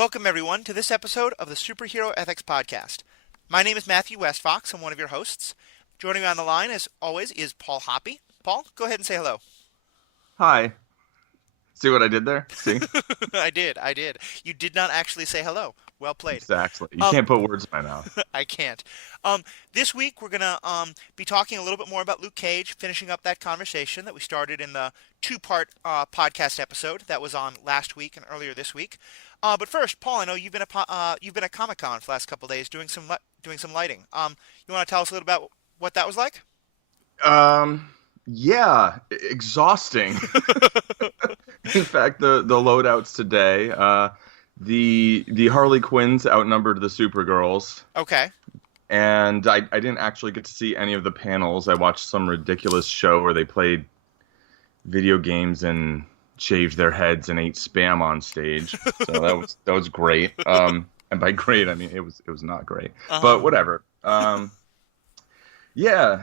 Welcome, everyone, to this episode of the Superhero Ethics Podcast. My name is Matthew Westfox. I'm one of your hosts. Joining me on the line, as always, is Paul Hoppy. Paul, go ahead and say hello. Hi. See what I did there? See? I did. You did not actually say hello. Well played. Exactly. You Um, can't put words in my mouth. I can't. This week, we're going to be talking a little bit more about Luke Cage, finishing up that conversation that we started in the two-part podcast episode that was on last week and earlier this week. But first, Paul, I know you've been at Comic-Con for the last couple of days doing some lighting. You want to tell us a little about what that was like? Yeah, exhausting. In fact, the loadouts today, the Harley Quinns outnumbered the Supergirls, Okay. and I didn't actually get to see any of the panels. I watched some ridiculous show where they played video games and shaved their heads and ate Spam on stage. So that was great. And by great, I mean it was not great, but whatever. Yeah,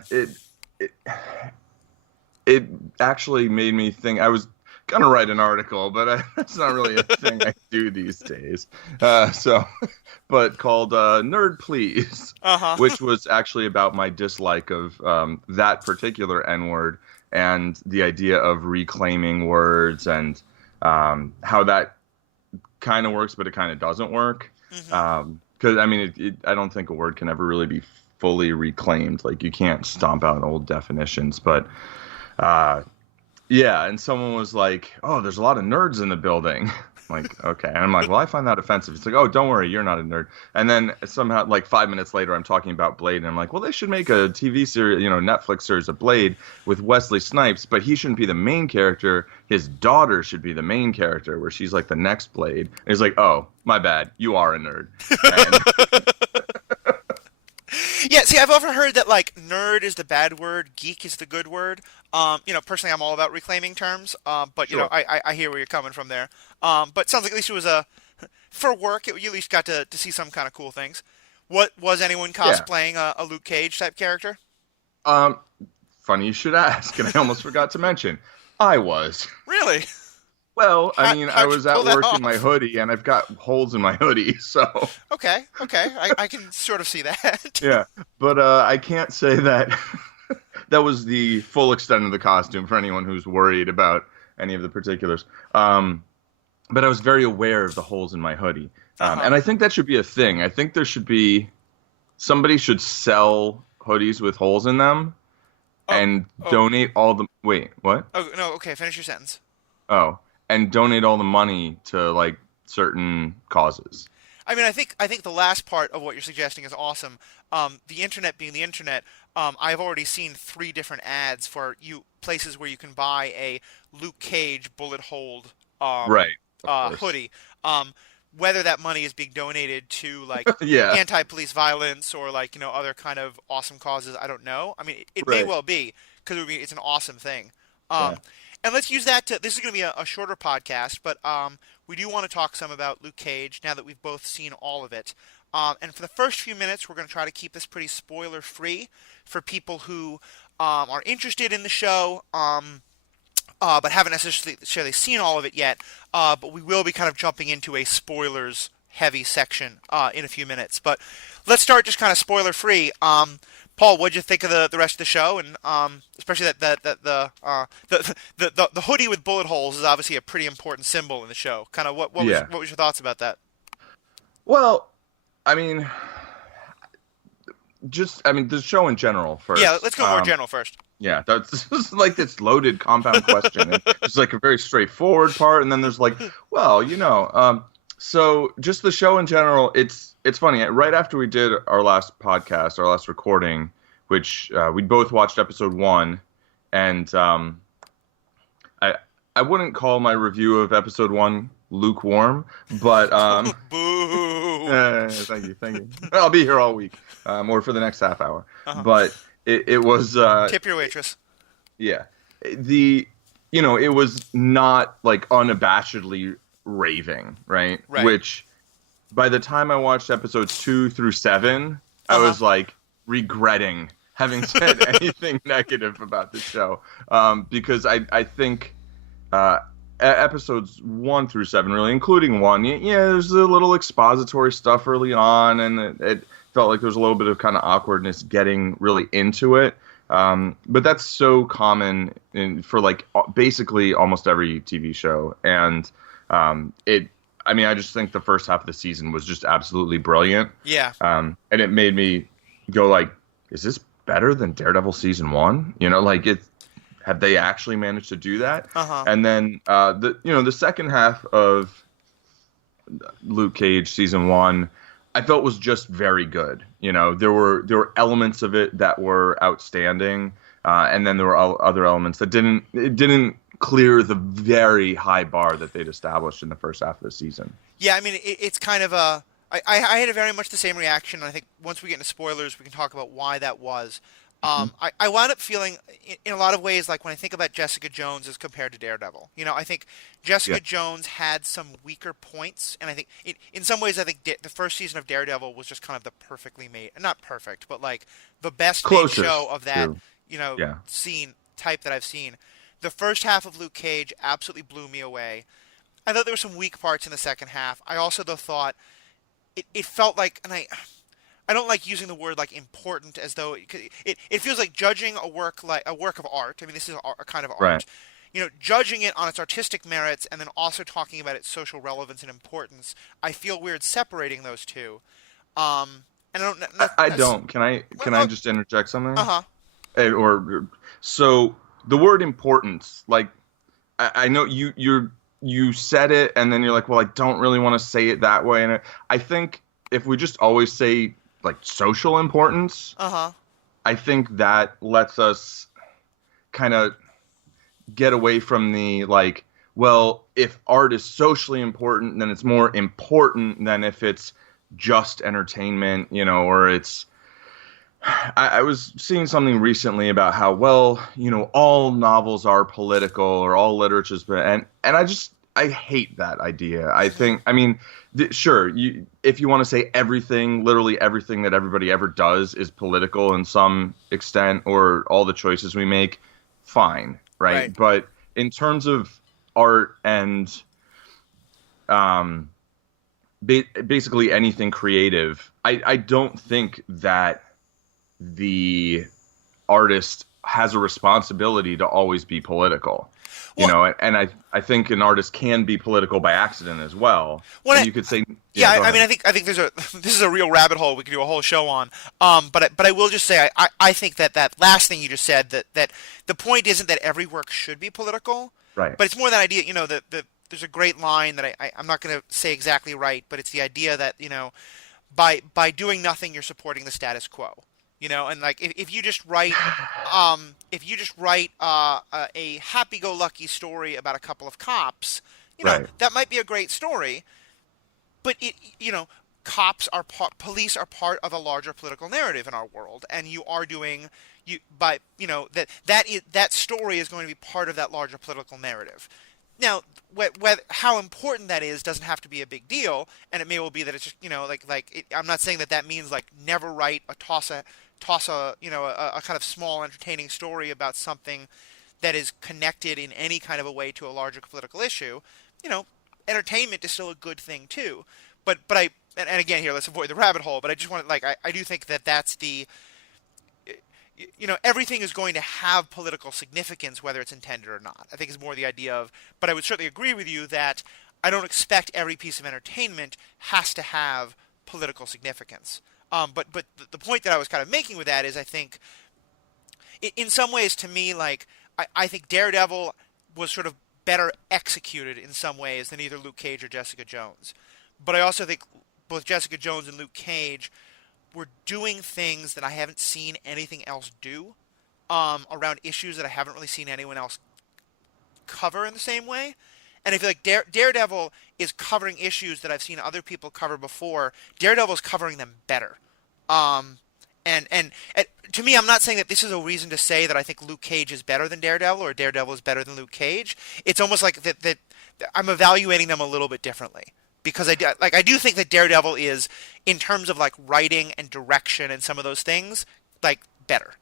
it actually made me think. I was gonna write an article, but that's not really a thing I do these days. But called "Nerd Please," which was actually about my dislike of that particular N-word and the idea of reclaiming words and how that kind of works, but it kind of doesn't work. Because I mean, I don't think a word can ever really be fully reclaimed. Like you can't stomp out old definitions, but. Yeah, and someone was like, "Oh, there's a lot of nerds in the building." I'm like, okay. And I'm like, well, I find that offensive. It's like, oh, don't worry, you're not a nerd. And then somehow, like 5 minutes later, I'm talking about Blade, and I'm like, well, they should make a TV series, Netflix series of Blade with Wesley Snipes, but he shouldn't be the main character. His daughter should be the main character, where she's like the next Blade. And he's like, oh, my bad, you are a nerd. And Yeah, see, I've often heard that like nerd is the bad word, geek is the good word. Personally, I'm all about reclaiming terms. But sure. I hear where you're coming from there. But it sounds like at least it was for work. You at least got to see some kind of cool things. What was anyone Yeah. cosplaying a Luke Cage type character? Um, Funny you should ask, and I almost forgot to mention, I was. Really? Well, I mean, I How'd you was pull at that work in my off? hoodie, and I've got holes in my hoodie, so Okay, I can sort of see that. yeah. But I can't say that that was the full extent of the costume for anyone who's worried about any of the particulars. But I was very aware of the holes in my hoodie, Uh-huh. and I think that should be a thing. I think there should be somebody should sell hoodies with holes in them Oh, and oh, donate all the. Wait, what? oh, no. Okay, finish your sentence. Oh, and donate all the money to like certain causes. I mean, I think the last part of what you're suggesting is awesome. The internet being the internet, I've already seen three different ads for you places where you can buy a Luke Cage bullet hold um, Right, of course. hoodie. Whether that money is being donated to like Yeah, anti-police violence or like other kind of awesome causes, I don't know. I mean, it may right. well be because it's an awesome thing. Um, Yeah. and let's use that to. This is going to be a shorter podcast, but we do want to talk some about Luke Cage now that we've both seen all of it. And for the first few minutes, we're going to try to keep this pretty spoiler free for people who are interested in the show, but haven't necessarily seen all of it yet. But we will be kind of jumping into a spoilers heavy section in a few minutes. But let's start just kind of spoiler free. Paul, what'd you think of the rest of the show, and especially the hoodie with bullet holes is obviously a pretty important symbol in the show. Kind of Yeah. what was your thoughts about that? Well, I mean, the show in general Yeah, first. let's go more general first. Yeah, that's this is like this loaded compound question. And there's like a very straightforward part, and then there's like, well, so just the show in general. It's funny. Right after we did our last podcast, our last recording, which we both watched episode 1, and I I wouldn't call my review of episode 1 lukewarm, but Boo. thank you. I'll be here all week, or for the next half hour. Uh-huh. But it was Tip your waitress. yeah, it was not like unabashedly raving, right? Right. Which by the time I watched episodes 2 through 7, I was like regretting having said anything negative about the show, because I think episodes 1 through 7, really, including one. Yeah, there's a little expository stuff early on, and it felt like there was a little bit of kind of awkwardness getting really into it. But that's so common for like basically almost every TV show, and it. I mean, I just think the first half of the season was just absolutely brilliant. Yeah. And it made me go like, is this better than Daredevil season 1? You know, like have they actually managed to do that? Uh-huh. And then the second half of Luke Cage season 1, I felt was just very good. You know, there were elements of it that were outstanding, and then there were other elements that didn't clear the very high bar that they'd established in the first half of the season. Yeah, I mean, it's kind of a. I had a very much the same reaction. I think once we get into spoilers, we can talk about why that was. I wound up feeling, in a lot of ways, like when I think about Jessica Jones as compared to Daredevil. You know, I think Jessica Jones had some weaker points, and I think in some ways, I think the first season of Daredevil was just kind of the perfectly made, not perfect, but like the best made show of that, scene type that I've seen. The first half of Luke Cage absolutely blew me away. I thought there were some weak parts in the second half. I also though thought it felt like, and I don't like using the word like important as though it feels like judging a work of art. I mean, this is a kind of art. Right. You know, judging it on its artistic merits and then also talking about its social relevance and importance. I feel weird separating those two. And I don't. Can I just interject something? Uh-huh. So the word importance, like I know you said it, and then you're like, well, I don't really want to say it that way. And I think if we just always say like social importance, I think that lets us kind of get away from the like, well, if art is socially important, then it's more important than if it's just entertainment, you know, or it's. I was seeing something recently about how, well, you know, all novels are political or all literature's, and I hate that idea. I think, I mean, sure, if you want to say everything, literally everything that everybody ever does is political in some extent, or all the choices we make, fine, right? But in terms of art and basically anything creative, I don't think that the artist has a responsibility to always be political. You know, and I think an artist can be political by accident as well. And you could say, I mean, I think this is a real rabbit hole we could do a whole show on. But I will just say I think that last thing you just said, that the point isn't that every work should be political, right? But it's more that idea. You know, that there's a great line that I'm not going to say exactly right, but it's the idea that, you know, by doing nothing, you're supporting the status quo. You know, and like if you just write a happy-go-lucky story about a couple of cops, you know, that might be a great story, but police are part of a larger political narrative in our world, and that story is going to be part of that larger political narrative. Now, how important that is doesn't have to be a big deal, and it may well be that it's just, you know, I'm not saying that means like never write a toss a kind of small entertaining story about something that is connected in any kind of a way to a larger political issue. You know, entertainment is still a good thing too. But and again here, let's avoid the rabbit hole. But I just want to I do think that's the, you know, everything is going to have political significance whether it's intended or not. I think it's more the idea of. But I would certainly agree with you that I don't expect every piece of entertainment has to have political significance. But the point that I was kind of making with that is I think, in some ways, to me, like I think Daredevil was sort of better executed in some ways than either Luke Cage or Jessica Jones. But I also think both Jessica Jones and Luke Cage were doing things that I haven't seen anything else do, around issues that I haven't really seen anyone else cover in the same way. And I feel like Daredevil is covering issues that I've seen other people cover before. Daredevil is covering them better. And to me, I'm not saying that this is a reason to say that I think Luke Cage is better than Daredevil or Daredevil is better than Luke Cage. It's almost like that I'm evaluating them a little bit differently. Because I do think that Daredevil is, in terms of like writing and direction and some of those things, like better.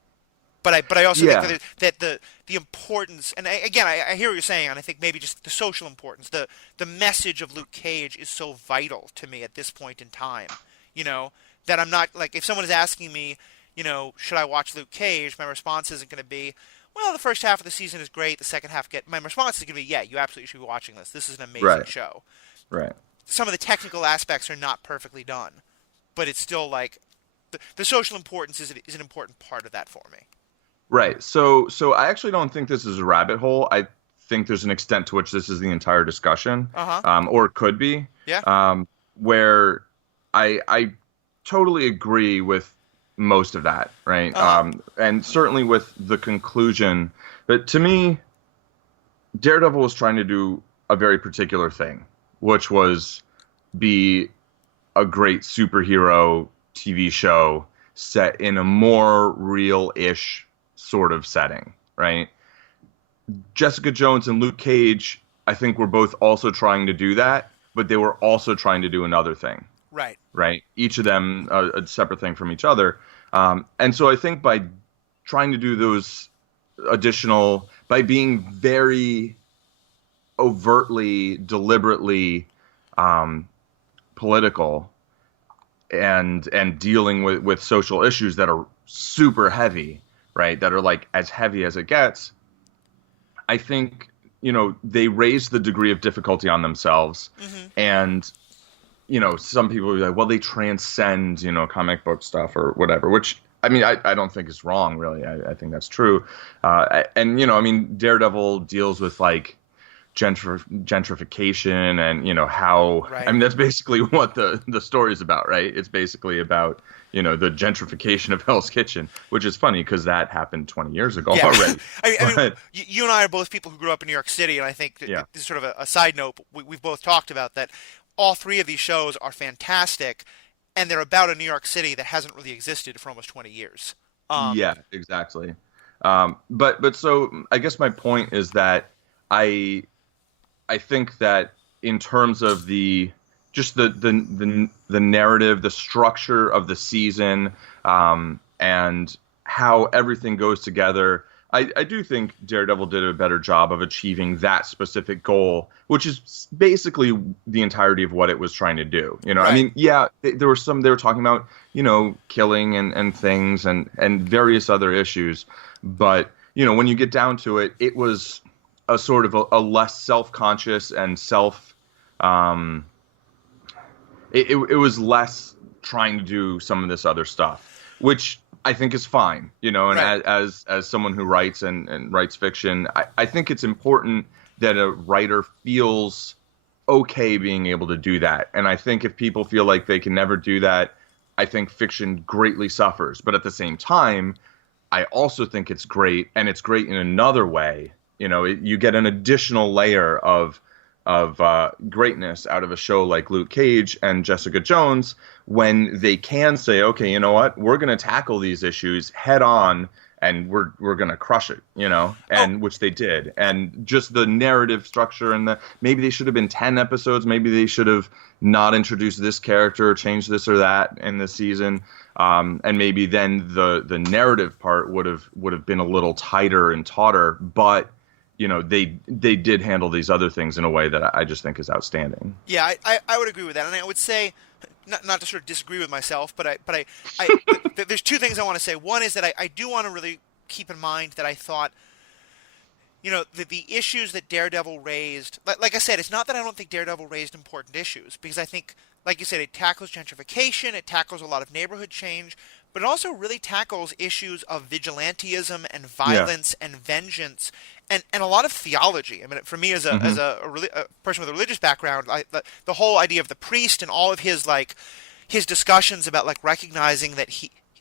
But I also think Yeah. that the importance, and I hear what you're saying, and I think maybe just the social importance, the message of Luke Cage is so vital to me at this point in time. You know, that I'm not like, if someone is asking me, should I watch Luke Cage, my response isn't going to be, well, the first half of the season is great, the second half my response is going to be, yeah, you absolutely should be watching this. This is an amazing Right. show. Right. Some of the technical aspects are not perfectly done, but it's still like the social importance is an important part of that for me. Right. So I actually don't think this is a rabbit hole. I think there's an extent to which this is the entire discussion, Uh huh. or it could be, Yeah. where I totally agree with most of that, right? Uh huh. And certainly with the conclusion. But to me, Daredevil was trying to do a very particular thing, which was be a great superhero TV show set in a more real-ish sort of setting, right? Jessica Jones and Luke Cage, I think, were both also trying to do that, but they were also trying to do another thing, Right. right? Each of them a separate thing from each other. And so I think by trying to do those by being very overtly, deliberately political and dealing with social issues that are super heavy, right? That are like as heavy as it gets. I think, they raise the degree of difficulty on themselves. Mm-hmm. And, some people will be like, well, they transcend, comic book stuff or whatever, which, I mean, I don't think is wrong, really. I think that's true. And, I mean, Daredevil deals with like gentrification and, how, Right. I mean, that's basically what the story is about, right? It's basically about, the gentrification of Hell's Kitchen, which is funny because that happened 20 years ago Yeah. already. I mean, But, you and I are both people who grew up in New York City, and I think yeah. this is sort of a side note. We've both talked about that. All three of these shows are fantastic, and they're about a New York City that hasn't really existed for almost 20 years. Yeah, exactly. But so I guess my point is that I I think that in terms of the narrative, the structure of the season, and how everything goes together, I do think Daredevil did a better job of achieving that specific goal, which is basically the entirety of what it was trying to do. I Right. mean, yeah, there were they were talking about, killing and things and various other issues. But, when you get down to it, it was a sort of a less self-conscious and it was less trying to do some of this other stuff, which I think is fine, and Right. as someone who writes and writes fiction, I think it's important that a writer feels okay being able to do that. And I think if people feel like they can never do that, I think fiction greatly suffers. But at the same time, I also think it's great, and it's great in another way. You get an additional layer of greatness out of a show like Luke Cage and Jessica Jones when they can say, okay, you know what, we're going to tackle these issues head on, and we're going to crush it, and which they did. And just the narrative structure, and maybe they should have been 10 episodes, maybe they should have not introduced this character, changed this or that in the season, and maybe then the narrative part would have been a little tighter and tauter, but they did handle these other things in a way that I just think is outstanding. Yeah, I would agree with that, and I would say, not to sort of disagree with myself, but there's two things I want to say. One is that I do want to really keep in mind that I thought, the issues that Daredevil raised, like I said, it's not that I don't think Daredevil raised important issues, because I think, like you said, it tackles gentrification, it tackles a lot of neighborhood change, but it also really tackles issues of vigilantism and violence and vengeance and a lot of theology. I mean, for me as Mm-hmm. a person with a religious background, the whole idea of the priest and all of his discussions about like recognizing that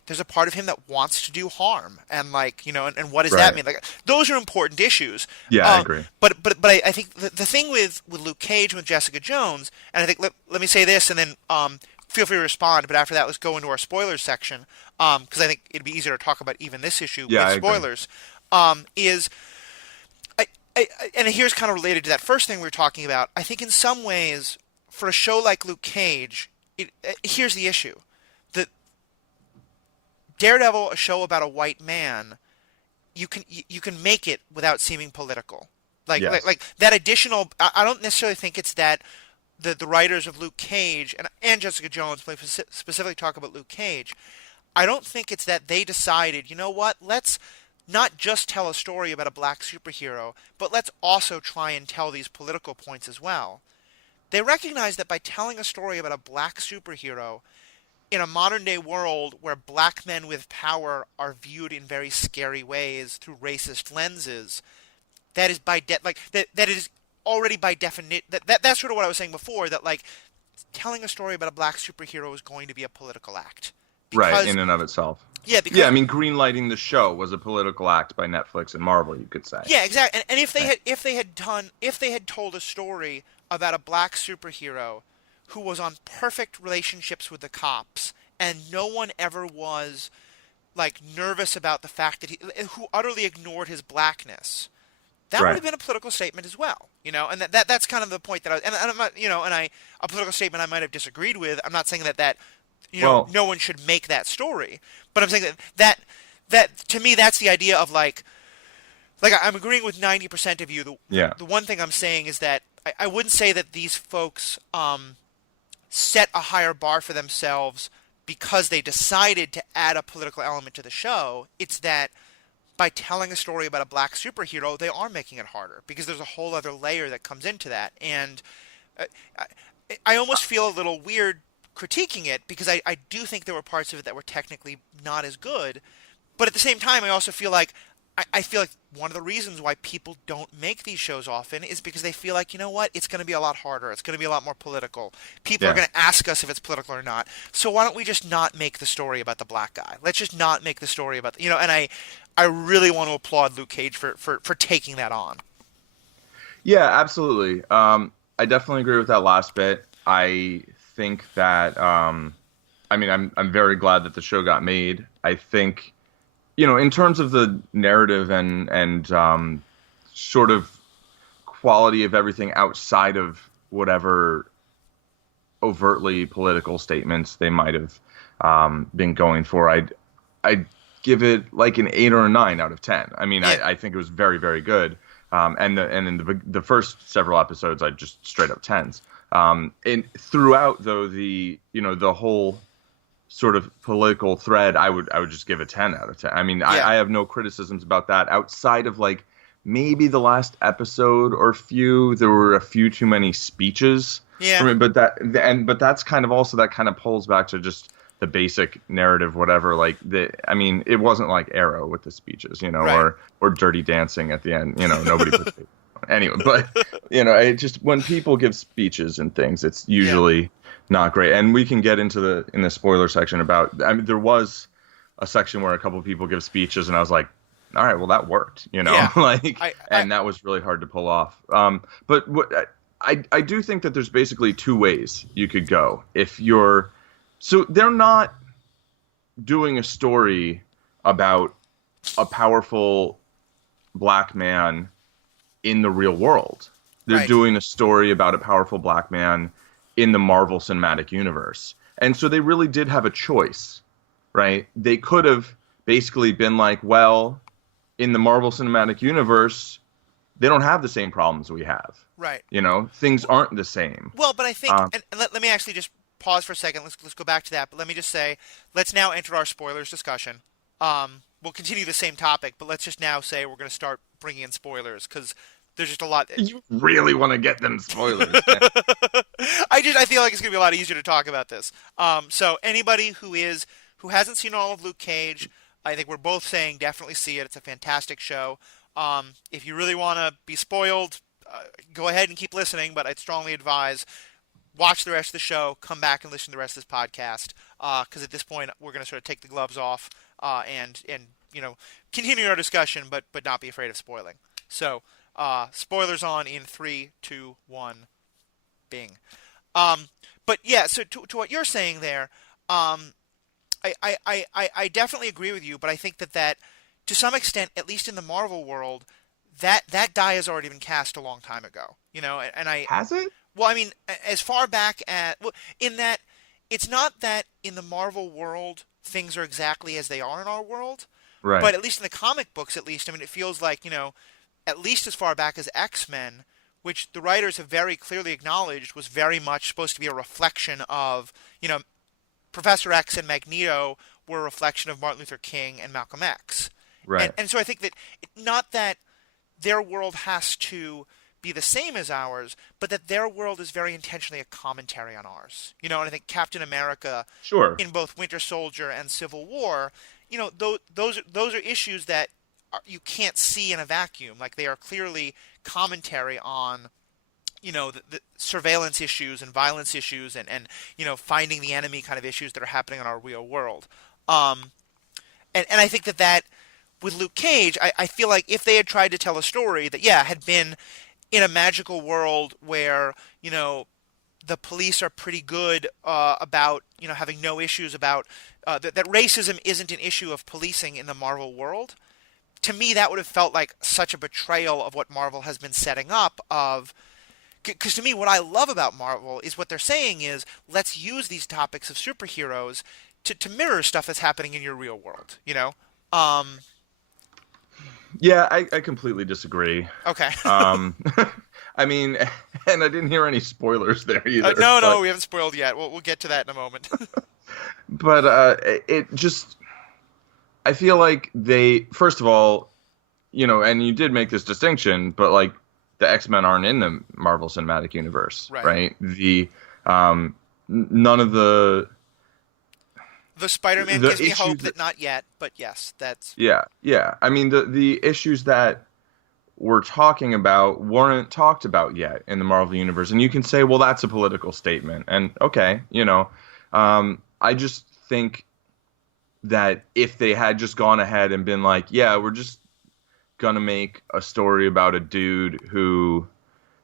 there's a part of him that wants to do harm, and and what does that Right. mean? Like, those are important issues. Yeah, I agree. But I think the thing with Luke Cage and with Jessica Jones, and I think let me say this, and then feel free to respond. But after that, let's go into our spoilers section, because I think it'd be easier to talk about even this issue Yeah, with I agree. spoilers. Is and here's kind of related to that first thing we were talking about. I think in some ways, for a show like Luke Cage, here's the issue: that Daredevil, a show about a white man, you can make it without seeming political. Like like, Yes. like that additional. I don't necessarily think it's that the writers of Luke Cage and Jessica Jones specifically talk about Luke Cage. I don't think it's that they decided, you know what, let's not just tell a story about a black superhero, but let's also try and tell these political points as well. They recognize that by telling a story about a black superhero in a modern day world where black men with power are viewed in very scary ways through racist lenses, that is that is already by definition that's sort of what I was saying before, that like telling a story about a black superhero is going to be a political act Right, because in and of itself. yeah, Yeah, because I mean, greenlighting the show was a political act by Netflix and Marvel, you could say. yeah, exactly. And Right. if they had told a story about a black superhero who was on perfect relationships with the cops and no one ever was like nervous about the fact that who utterly ignored his blackness, that would Right. have been a political statement as well, and that's kind of the point that and I'm not, a political statement I might have disagreed with. I'm not saying that Well, no one should make that story, but I'm saying that to me that's the idea of like I'm agreeing with 90% of you. yeah. The one thing I'm saying is that I wouldn't say that these folks set a higher bar for themselves because they decided to add a political element to the show. It's that by telling a story about a black superhero, they are making it harder because there's a whole other layer that comes into that. And uh, I, I almost feel a little weird critiquing it because I do think there were parts of it that were technically not as good. But at the same time, I also feel like I feel like one of the reasons why people don't make these shows often is because they feel like, you know what, it's going to be a lot harder. It's going to be a lot more political. People are Yeah. going to ask us if it's political or not. So why don't we just not make the story about the black guy? Let's just not make the story about, and I really want to applaud Luke Cage for taking that on. Yeah, absolutely. I definitely agree with that last bit. I think that, I mean, I'm very glad that the show got made. I think, in terms of the narrative and sort of quality of everything outside of whatever overtly political statements they might have been going for, I'd give it like an 8 or a 9 out of 10. I mean, Yeah. I think it was very, very good. And in the first several episodes, I just straight up tens. And throughout though the whole sort of political thread, I would just give a 10 out of 10. I mean, Yeah. I have no criticisms about that outside of like maybe the last episode or few. There were a few too many speeches. Yeah. For me, but that's kind of also that kind of pulls back to just the basic narrative, whatever. Like I mean, it wasn't like Arrow with the speeches, Right. or Dirty Dancing at the end. Nobody puts anyway. But it just when people give speeches and things, it's usually not great. And we can get into in the spoiler section about. I mean, there was a section where a couple of people give speeches, and I was like, all right, well that worked, Yeah. like, I and that was really hard to pull off. But what I do think that there's basically two ways you could go if you're. So they're not doing a story about a powerful black man in the real world. They're Right. doing a story about a powerful black man in the Marvel Cinematic Universe. And so they really did have a choice, right? They could have basically been like, well, in the Marvel Cinematic Universe, they don't have the same problems we have. Right. Things aren't the same. Well, but I think, Um, and let me actually just pause for a second. Let's go back to that. But let me just say, let's now enter our spoilers discussion. We'll continue the same topic, but let's just now say we're going to start bringing in spoilers because there's just a lot. You really want to get them spoilers. I feel like it's going to be a lot easier to talk about this. So anybody who hasn't seen all of Luke Cage, I think we're both saying definitely see it. It's a fantastic show. If you really want to be spoiled, go ahead and keep listening, but I'd strongly advise watch the rest of the show, come back and listen to the rest of this podcast, because at this point we're going to sort of take the gloves off and continue our discussion, but not be afraid of spoiling. So spoilers on in 3, 2, 1, bing. But yeah, so to what you're saying there, I definitely agree with you, but I think that to some extent, at least in the Marvel world, that die has already been cast a long time ago. And I Has it? well, I mean, as far back in that it's not that in the Marvel world things are exactly as they are in our world, Right. But at least in the comic books, at least, I mean, it feels like, at least as far back as X-Men, which the writers have very clearly acknowledged was very much supposed to be a reflection of, Professor X and Magneto were a reflection of Martin Luther King and Malcolm X. And, Right. and so I think that, not that their world has to be the same as ours, but that their world is very intentionally a commentary on ours. And I think Captain America Sure. in both Winter Soldier and Civil War, those are issues that you can't see in a vacuum. Like, they are clearly commentary on the surveillance issues and violence issues and finding the enemy kind of issues that are happening in our real world. And I think that with Luke Cage, I feel like if they had tried to tell a story that, had been in a magical world where, the police are pretty good about, having no issues about that racism isn't an issue of policing in the Marvel world, to me that would have felt like such a betrayal of what Marvel has been setting up because to me, what I love about Marvel is what they're saying is, let's use these topics of superheroes to mirror stuff that's happening in your real world. Yeah, I completely disagree. Okay. I mean, and I didn't hear any spoilers there either. No, we haven't spoiled yet. We'll get to that in a moment. But it just, I feel like they, first of all, and you did make this distinction, but like the X-Men aren't in the Marvel Cinematic Universe, right? The none of the Spider-Man gives me hope that not yet, but yes, that's yeah. I mean, the issues that we're talking about weren't talked about yet in the Marvel Universe, and you can say, well, that's a political statement, and okay, I just think that if they had just gone ahead and been like, yeah, we're just gonna make a story about a dude who,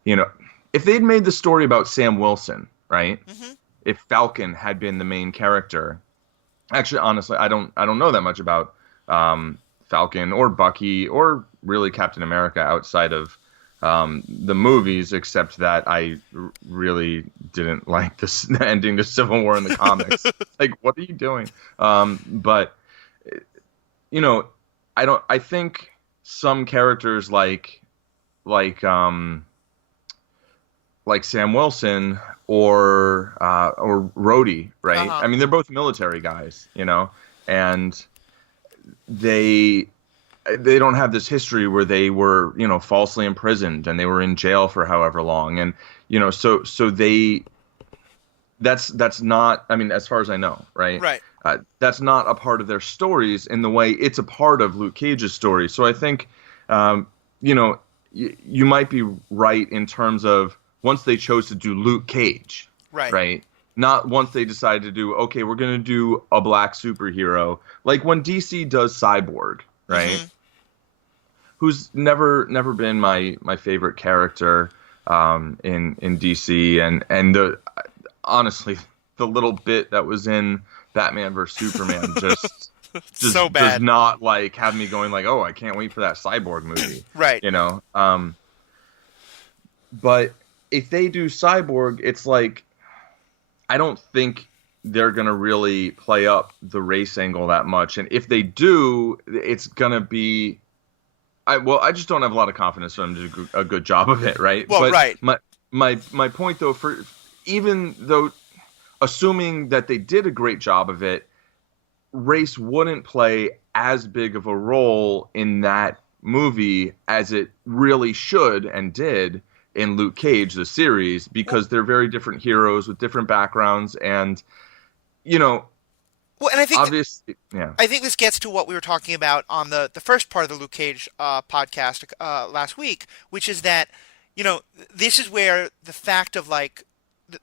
if they'd made the story about Sam Wilson, right? Mm-hmm. If Falcon had been the main character, actually, honestly, I don't know that much about Falcon or Bucky or really Captain America outside of the movies, except that I really didn't like this ending to Civil War in the comics. Like, what are you doing? But I think some characters like Sam Wilson or Rhodey, right? Uh-huh. I mean, they're both military guys, and they don't have this history where they were, falsely imprisoned and they were in jail for however long, and so that's not, I mean, as far as I know, right? Right. That's not a part of their stories in the way it's a part of Luke Cage's story. So I think, you might be right in terms of once they chose to do Luke Cage, right? Not once they decided to do, okay, we're going to do a black superhero. Like when DC does Cyborg, right? Mm-hmm. Who's never been my favorite character in DC, and honestly, the little bit that was in Batman vs Superman just so bad. Does not like have me going like, oh, I can't wait for that Cyborg movie, right? But if they do Cyborg, it's like, I don't think they're going to really play up the race angle that much. And if they do, it's going to be, I just don't have a lot of confidence for them to do a good job of it, right? Well, but right. My point, though, even though, assuming that they did a great job of it, race wouldn't play as big of a role in that movie as it really should and did in Luke Cage, the series, because they're very different heroes with different backgrounds, and well, and I think obviously, yeah. I think this gets to what we were talking about on the first part of the Luke Cage podcast last week, which is that this is where the fact of like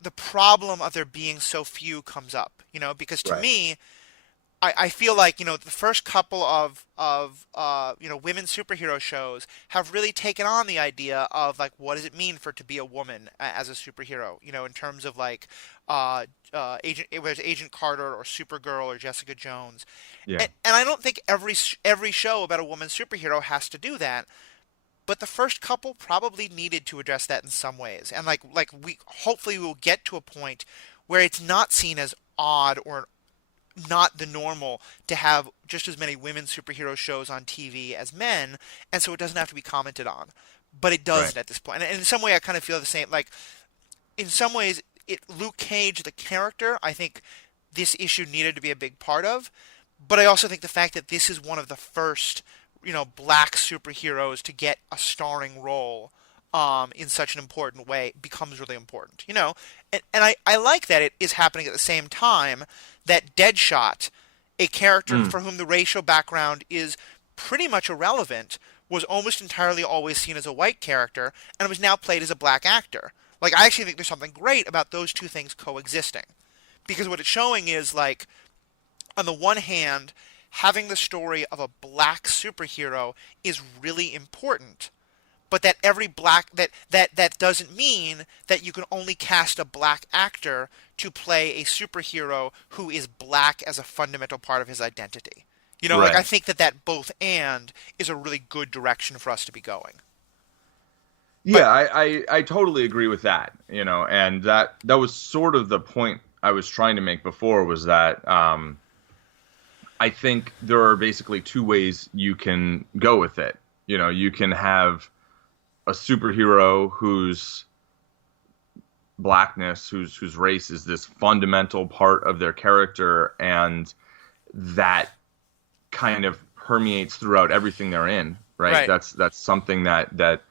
the problem of there being so few comes up, because to me, I feel like the first couple of women's superhero shows have really taken on the idea of like, what does it mean for it to be a woman as a superhero, in terms of like Agent Carter or Supergirl or Jessica Jones, and I don't think every show about a woman superhero has to do that, but the first couple probably needed to address that in some ways, and we hopefully will get to a point where it's not seen as odd or not the normal to have just as many women superhero shows on TV as men, and so it doesn't have to be commented on. But it Right. doesn't at this point. And in some way, I kind of feel the same. Like, in some ways, Luke Cage, the character, I think this issue needed to be a big part of. But I also think the fact that this is one of the first, black superheroes to get a starring role in such an important way becomes really important. And I like that it is happening at the same time that Deadshot, a character for whom the racial background is pretty much irrelevant, was almost entirely always seen as a white character and was now played as a black actor. Like, I actually think there's something great about those two things coexisting. Because what it's showing is, like, on the one hand, having the story of a black superhero is really important. But that every black that doesn't mean that you can only cast a black actor to play a superhero who is black as a fundamental part of his identity. Like, I Right. think that both and is a really good direction for us to be going. But Yeah, I totally agree with that, and that was sort of the point I was trying to make before was that I think there are basically two ways you can go with it. You can have a superhero whose blackness, whose race is this fundamental part of their character, and that kind of permeates throughout everything they're in, right? right, That's something that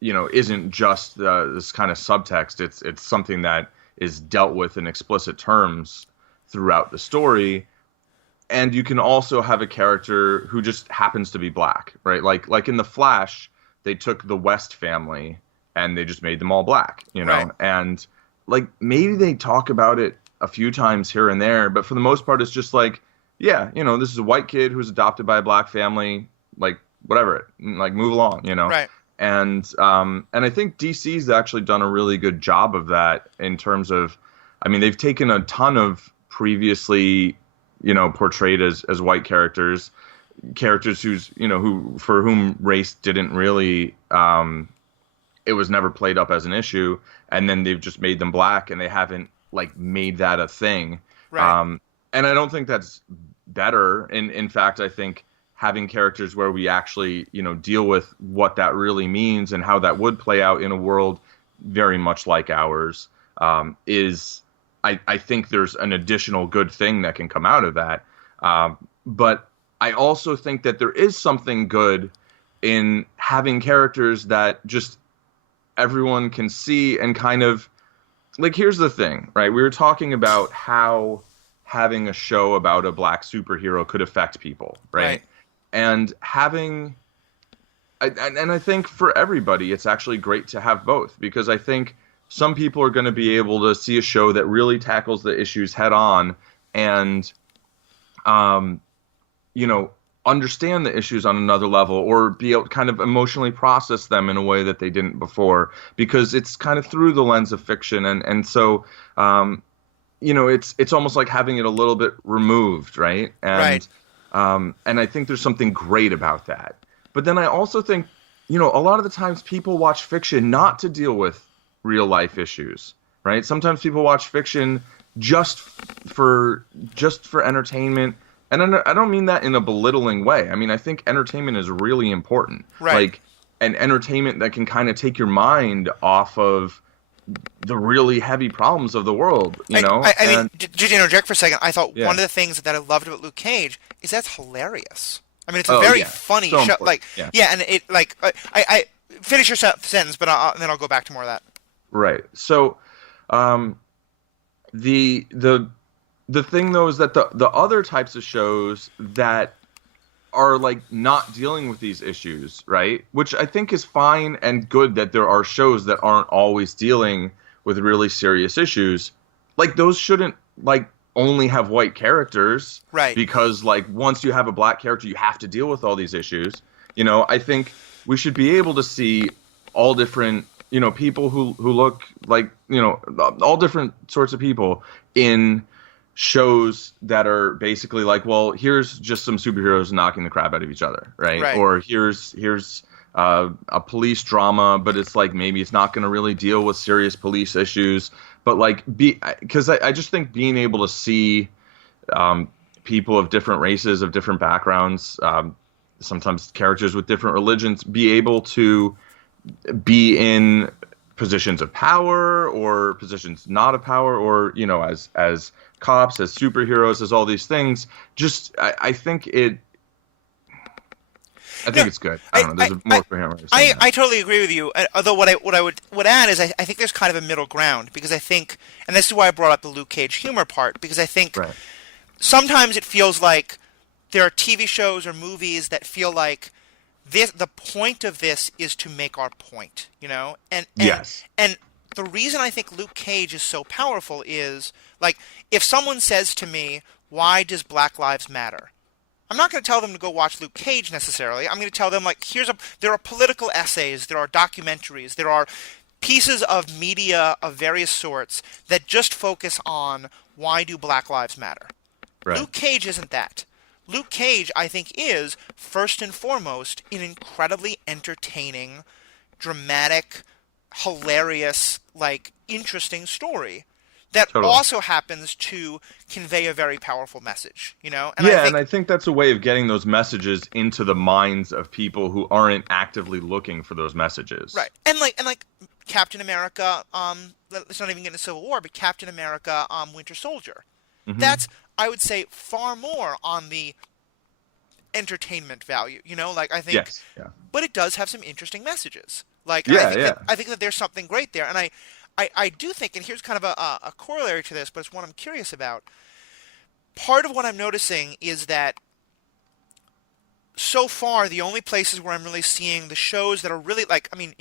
isn't just this kind of subtext. It's something that is dealt with in explicit terms throughout the story. And you can also have a character who just happens to be black, right? Like in The Flash, they took the West family and they just made them all black, right, And like maybe they talk about it a few times here and there, but for the most part, it's just like, yeah, this is a white kid who was adopted by a black family, like whatever, like move along, right. And I think DC's actually done a really good job of that in terms of, I mean, they've taken a ton of previously, portrayed as white characters for whom race didn't really, it was never played up as an issue, and then they've just made them black, and they haven't like made that a thing. Right. And I don't think that's better. In fact, I think having characters where we actually, deal with what that really means and how that would play out in a world very much like ours, I think there's an additional good thing that can come out of that. But I also think that there is something good in having characters that just everyone can see and kind of, like, here's the thing, right? We were talking about how having a show about a black superhero could affect people, right? And I think for everybody, it's actually great to have both, because I think some people are going to be able to see a show that really tackles the issues head on and, understand the issues on another level, or be able to kind of emotionally process them in a way that they didn't before, because it's kind of through the lens of fiction. And so, it's almost like having it a little bit removed, right? And I think there's something great about that. But then I also think, a lot of the times people watch fiction not to deal with real life issues, right? Sometimes people watch fiction just for entertainment. And I don't mean that in a belittling way. I mean, I think entertainment is really important. Right. Like, an entertainment that can kind of take your mind off of the really heavy problems of the world, I mean, just to interject for a second, I thought Yeah. one of the things that I loved about Luke Cage is that's hilarious. I mean, it's a very funny So show. important. Like, Yeah. and it like I finish your sentence, but and then I'll go back to more of that. Right. So, the thing though is that the other types of shows that are like not dealing with these issues, right? Which I think is fine and good, that there are shows that aren't always dealing with really serious issues. Like, those shouldn't like only have white characters, Right. Because like once you have a black character, you have to deal with all these issues. I think we should be able to see all different, people who look like, all different sorts of people in shows that are basically like, well, here's just some superheroes knocking the crap out of each other, right? Or here's a police drama, but it's like maybe it's not going to really deal with serious police issues, but like because I just think being able to see people of different races, of different backgrounds, sometimes characters with different religions, be able to be in positions of power or positions not of power, or as cops, as superheroes, as all these things. Just I think it's good. I don't know. There's more for him. I totally agree with you. Although what I would add is I think there's kind of a middle ground, because I think, and this is why I brought up the Luke Cage humor part, because I think Right. sometimes it feels like there are TV shows or movies that feel like the point of this is to make our point, and Yes. and the reason I think Luke Cage is so powerful is, like, if someone says to me, "Why does Black Lives Matter?" I'm not going to tell them to go watch Luke Cage necessarily. I'm going to tell them, like, there are political essays, there are documentaries, there are pieces of media of various sorts that just focus on why do Black Lives Matter. Right. Luke Cage isn't that. Luke Cage, I think, is, first and foremost, an incredibly entertaining, dramatic, hilarious, like, interesting story that Totally. also happens to convey a very powerful message, And And I think that's a way of getting those messages into the minds of people who aren't actively looking for those messages. right. And like Captain America, let's not even get into Civil War, but Captain America, Winter Soldier. Mm-hmm. That's, I would say, far more on the entertainment value, Like, I think, Yes. Yeah. but it does have some interesting messages. Like, Yeah, I think that there's something great there, and I do think, and here's kind of a corollary to this, but it's one I'm curious about. Part of what I'm noticing is that so far, the only places where I'm really seeing the shows that are really, like, I mean,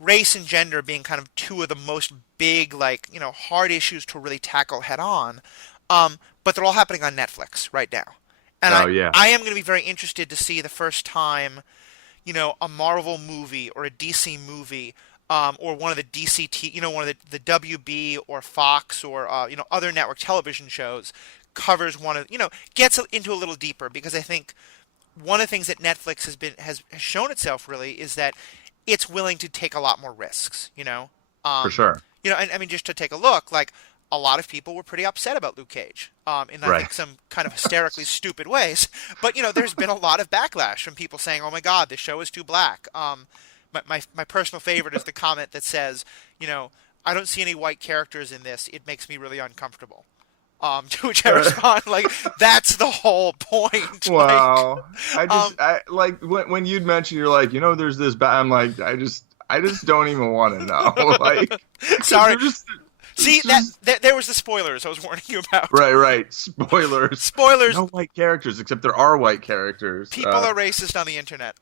race and gender being kind of two of the most big, like, hard issues to really tackle head on, but they're all happening on Netflix right now. And I am going to be very interested to see the first time, a Marvel movie or a DC movie, or one of the DCT, one of the WB or Fox or other network television shows covers one of, gets into a little deeper, because I think one of the things that Netflix has shown itself really is that it's willing to take a lot more risks, For sure. And I mean, just to take a look, like, a lot of people were pretty upset about Luke Cage, in I think some kind of hysterically stupid ways. But there's been a lot of backlash from people saying, "Oh my God, this show is too black." My personal favorite is the comment that says, "I don't see any white characters in this. It makes me really uncomfortable." To which I respond, like, that's the whole point. Wow. I like when you'd mention, you're like, there's this I'm like, I just don't even want to know. Like, sorry. See, there was the spoilers I was warning you about. Right. Spoilers. Spoilers. No white characters, except there are white characters. People are racist on the internet.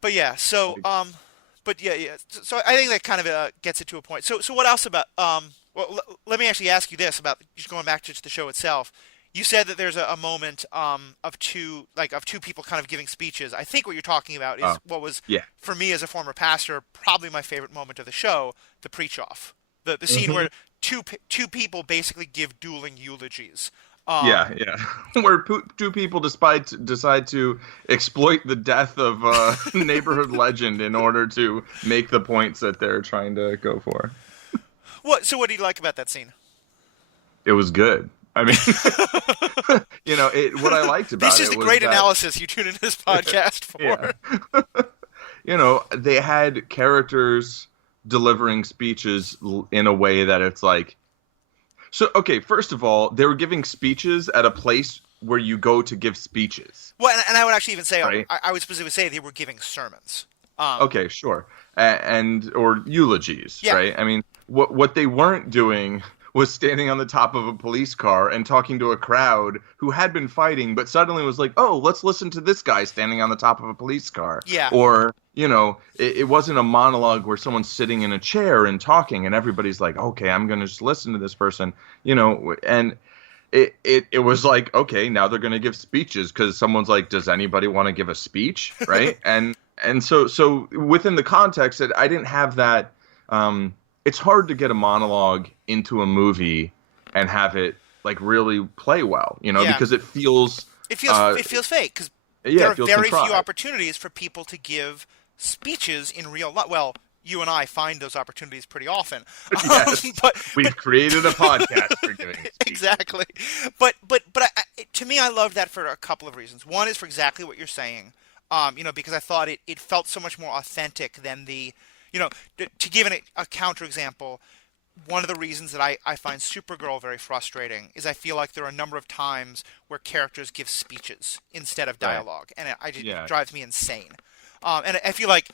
But yeah, so yeah. So I think that kind of gets it to a point. So what else about well, let me actually ask you this about just going back to the show itself. You said that there's a moment of two people kind of giving speeches. I think what you're talking about is what was, for me as a former pastor, probably my favorite moment of the show, the preach-off. The scene where two people basically give dueling eulogies. Where two people decide to exploit the death of a neighborhood legend in order to make the points that they're trying to go for. So what do you like about that scene? It was good. I mean, what I liked about it was this is the great analysis you tune into this podcast for. They had characters delivering speeches in a way that it's like, so, okay, first of all, they were giving speeches at a place where you go to give speeches. Well, and I would actually even say, right? I would specifically say they were giving sermons. Okay, sure. Or eulogies, right? I mean, what they weren't doing was standing on the top of a police car and talking to a crowd who had been fighting, but suddenly was like, oh, let's listen to this guy standing on the top of a police car. Yeah. Or, it wasn't a monologue where someone's sitting in a chair and talking and everybody's like, okay, I'm going to just listen to this person, and it was like, okay, now they're going to give speeches because someone's like, does anybody want to give a speech? Right. and so within the context that I didn't have that, it's hard to get a monologue into a movie and have it like really play well, because it feels fake, because there are very few opportunities for people to give speeches in real life. Well, you and I find those opportunities pretty often. Yes, But we've created a podcast for giving speech. exactly. But to me, I loved that for a couple of reasons. One is for exactly what you're saying. Because I thought it felt so much more authentic than to give a counterexample. One of the reasons that I find Supergirl very frustrating is I feel like there are a number of times where characters give speeches instead of dialogue, and it drives me insane. And I feel like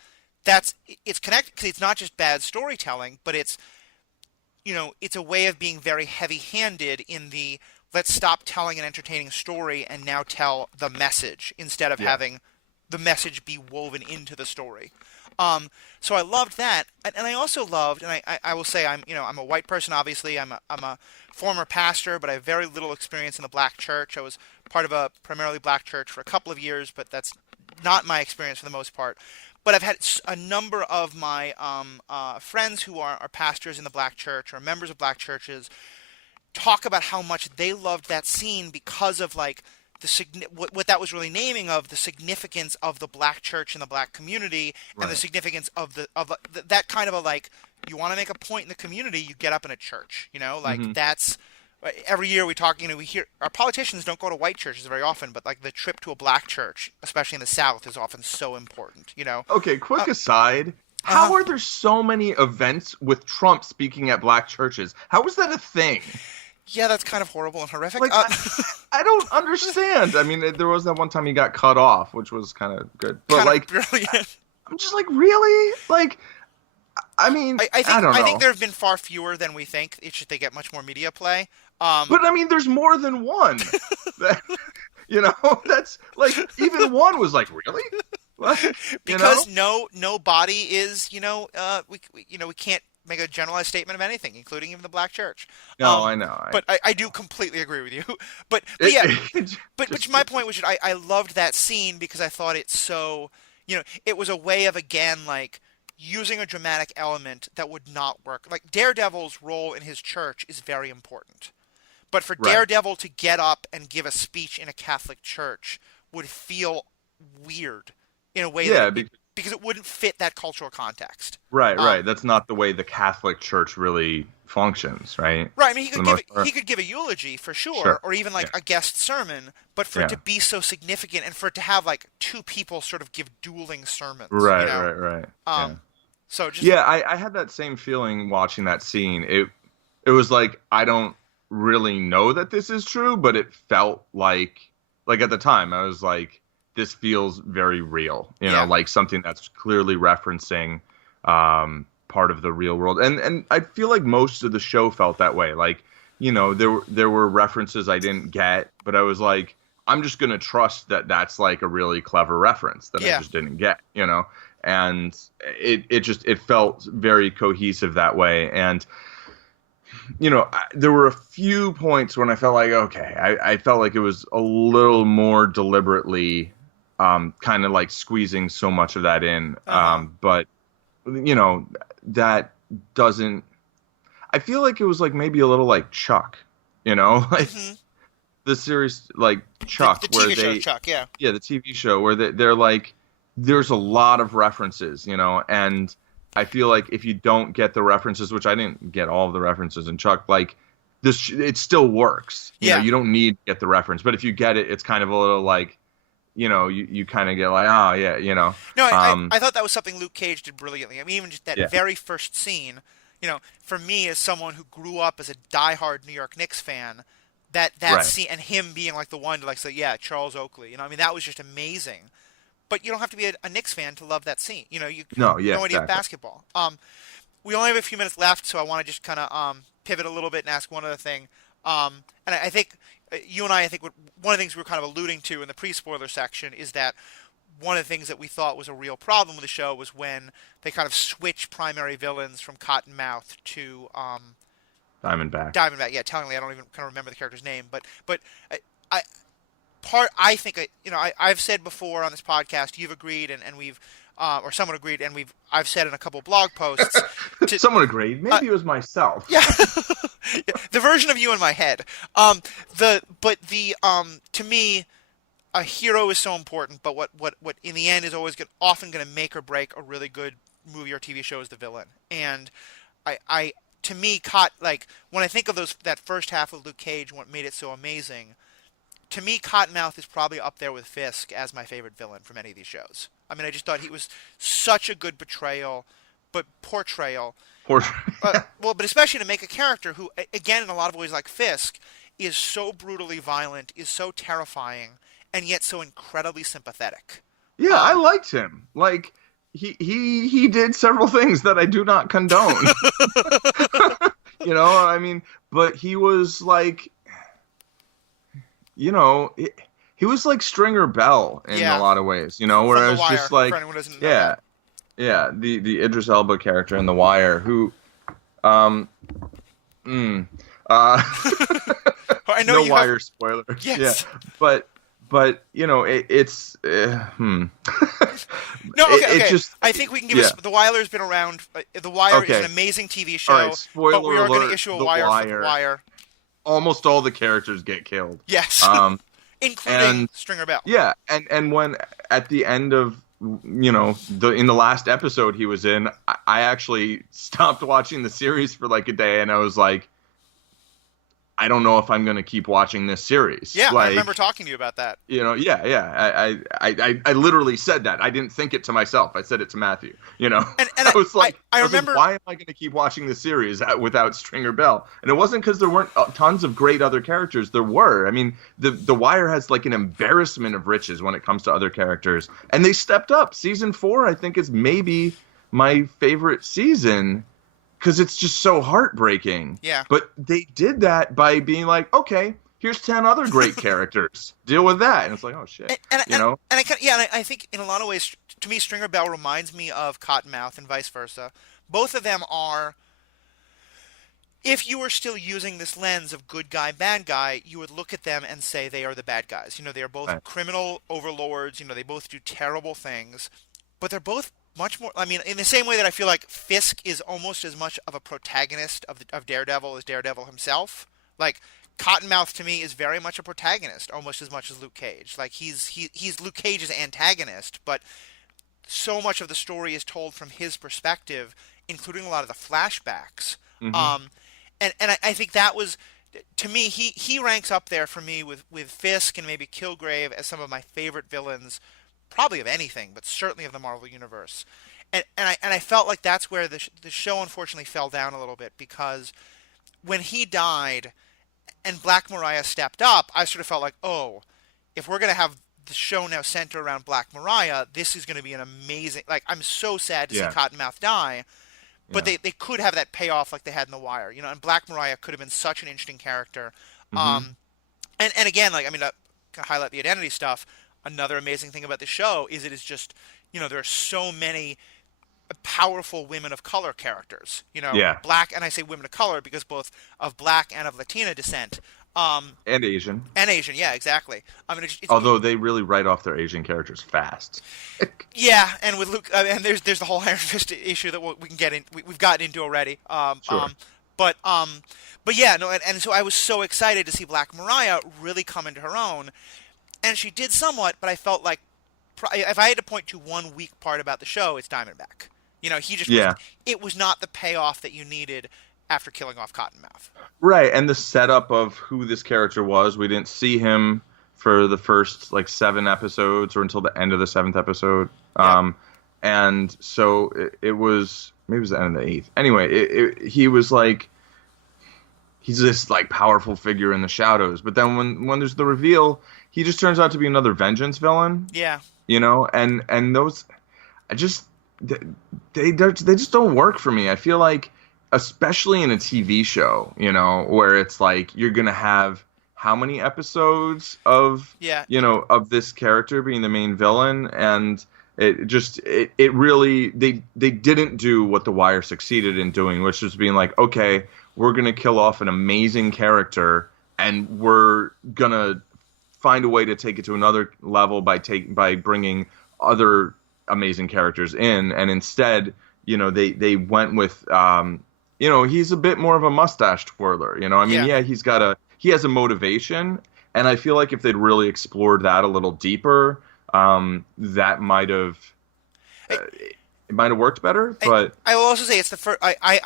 it's connected because it's not just bad storytelling, but it's a way of being very heavy-handed in the let's stop telling an entertaining story and now tell the message instead of having the message be woven into the story. So I loved that, and I also loved, and I will say I'm a white person. Obviously, I'm a former pastor, but I have very little experience in the black church. I was part of a primarily black church for a couple of years, but that's not my experience for the most part. But I've had a number of my friends who are pastors in the black church or members of black churches talk about how much they loved that scene because of like what that was really naming of the significance of the black church and the black community, and the significance of that kind of a like, you want to make a point in the community, you get up in a church, that's every year we talk, we hear our politicians don't go to white churches very often, but like the trip to a black church, especially in the South, is often so important, Okay, quick aside. How are there so many events with Trump speaking at black churches? How is that a thing? Yeah, that's kind of horrible and horrific. Like, I don't understand. I mean, there was that one time he got cut off, which was kind of good. But, like, brilliant. I'm just like, really? Like, I mean, I don't know. I think there have been far fewer than we think. It's just they get much more media play. But, I mean, there's more than one. That's, like, even one was like, really? What? Because no body is, we can't make a generalized statement of anything, including even the black church. No, I know. But I do completely agree with you. But my point was that I loved that scene because I thought it's so, it was a way of, again, like, using a dramatic element that would not work. Like, Daredevil's role in his church is very important. But for Daredevil to get up and give a speech in a Catholic church would feel weird in a way because it wouldn't fit that cultural context. Right. That's not the way the Catholic Church really functions, right? Right. I mean, he could give a eulogy for sure. Or even like a guest sermon, but for it to be so significant and for it to have like two people sort of give dueling sermons. Right. So just I had that same feeling watching that scene. It was like, I don't really know that this is true, but it felt like at the time I was like, this feels very real, like something that's clearly referencing part of the real world. And I feel like most of the show felt that way. Like, there were references I didn't get, but I was like, I'm just going to trust that that's like a really clever reference that I just didn't get, and it felt very cohesive that way. And, there were a few points when I felt like, okay, I felt like it was a little more deliberately kind of like squeezing so much of that in. But, that doesn't, I feel like it was like maybe a little like Chuck, like the series, like Chuck, the TV show Chuck, yeah, the TV show where they're like, there's a lot of references, and I feel like if you don't get the references, which I didn't get all of the references in Chuck, like this, it still works. You don't need to get the reference, but if you get it, it's kind of a little like, you kind of get like, oh yeah, No, I thought that was something Luke Cage did brilliantly. I mean, even just that very first scene, for me as someone who grew up as a diehard New York Knicks fan, that scene and him being like the one to like say, yeah, Charles Oakley, I mean, that was just amazing. But you don't have to be a Knicks fan to love that scene. You have no idea of basketball. We only have a few minutes left, so I want to just kind of pivot a little bit and ask one other thing. And I think you and I think one of the things we were kind of alluding to in the pre-spoiler section is that one of the things that we thought was a real problem with the show was when they kind of switch primary villains from Cottonmouth to Diamondback. Yeah, tellingly, I don't even kind of remember the character's name, but I think I've said before on this podcast, you've agreed, and we've or someone agreed, and I've said in a couple blog posts. Someone agreed. Maybe it was myself. Yeah, the version of you in my head. To me, a hero is so important, but what in the end is always often going to make or break a really good movie or TV show is the villain. And to me, when I think of that first half of Luke Cage, what made it so amazing, to me, Cottonmouth is probably up there with Fisk as my favorite villain from any of these shows. I mean, I just thought he was such a good portrayal. But especially to make a character who, again, in a lot of ways like Fisk, is so brutally violent, is so terrifying, and yet so incredibly sympathetic. Yeah, I liked him. Like, he did several things that I do not condone. I mean, but he was like, he was like Stringer Bell in a lot of ways, where I was just like, the Idris Elba character in The Wire, who, I know no Wire spoiler. Yes. Yeah, but it's No, okay. It just, I think we can give us The Wire's been around. The Wire is an amazing TV show. All right, spoiler but we are going to issue a The Wire for The Wire. Almost all the characters get killed. Yes. Including Stringer Bell. Yeah, and when at the end of in the last episode he was in, I actually stopped watching the series for like a day, and I was like, I don't know if I'm going to keep watching this series. Yeah, I remember talking to you about that. I literally said that. I didn't think it to myself. I said it to Matthew. And I was like, I remember. Why am I going to keep watching the series without Stringer Bell? And it wasn't because there weren't tons of great other characters. There were. I mean, the Wire has like an embarrassment of riches when it comes to other characters, and they stepped up. Season 4, I think, is maybe my favorite season, because it's just so heartbreaking. Yeah. But they did that by being like, okay, here's 10 other great characters. Deal with that. And it's like, oh, shit. I think in a lot of ways, to me, Stringer Bell reminds me of Cottonmouth and vice versa. Both of them are, if you were still using this lens of good guy, bad guy, you would look at them and say they are the bad guys. They are both criminal overlords. They both do terrible things. But they're both much more, I mean, in the same way that I feel like Fisk is almost as much of a protagonist of Daredevil as Daredevil himself. Like, Cottonmouth to me is very much a protagonist, almost as much as Luke Cage. Like, he's Luke Cage's antagonist, but so much of the story is told from his perspective, including a lot of the flashbacks. Mm-hmm. And I think that was, to me, he ranks up there for me with Fisk and maybe Kilgrave as some of my favorite villains, probably of anything, but certainly of the Marvel Universe. And I felt like that's where the show unfortunately fell down a little bit, because when he died and Black Mariah stepped up, I sort of felt like, oh, if we're going to have the show now center around Black Mariah, this is going to be an amazing... Like, I'm so sad to see Cottonmouth die, but they could have that payoff like they had in The Wire, and Black Mariah could have been such an interesting character. Mm-hmm. And again, like, I mean, to highlight the identity stuff, another amazing thing about the show is it is just, there are so many powerful women of color characters. Black, and I say women of color because both of Black and of Latina descent. And Asian. Yeah, exactly. I mean, although they really write off their Asian characters fast. Yeah, and with Luke, and there's the whole Iron Fist issue that we can get in. We've gotten into already. Sure. But yeah, no, and so I was so excited to see Black Mariah really come into her own. And she did somewhat, but I felt like if I had to point to one weak part about the show, it's Diamondback. He just it was not the payoff that you needed after killing off Cottonmouth. Right, and the setup of who this character was, we didn't see him for the first 7 episodes or until the end of the 7th episode. And so it was, maybe it was the end of the 8th. Anyway, he was like, he's this powerful figure in the shadows, but then when there's the reveal, he just turns out to be another vengeance villain. Yeah. And those, they just don't work for me. I feel like, especially in a TV show, where it's like you're gonna have how many episodes of of this character being the main villain, and it really they didn't do what The Wire succeeded in doing, which was being like, okay, we're gonna kill off an amazing character, and we're gonna find a way to take it to another level by bringing other amazing characters in, and instead, they went with, he's a bit more of a mustache twirler. I mean, he has a motivation, and I feel like if they'd really explored that a little deeper, that might have. it might have worked better. But I will also say it's the first. I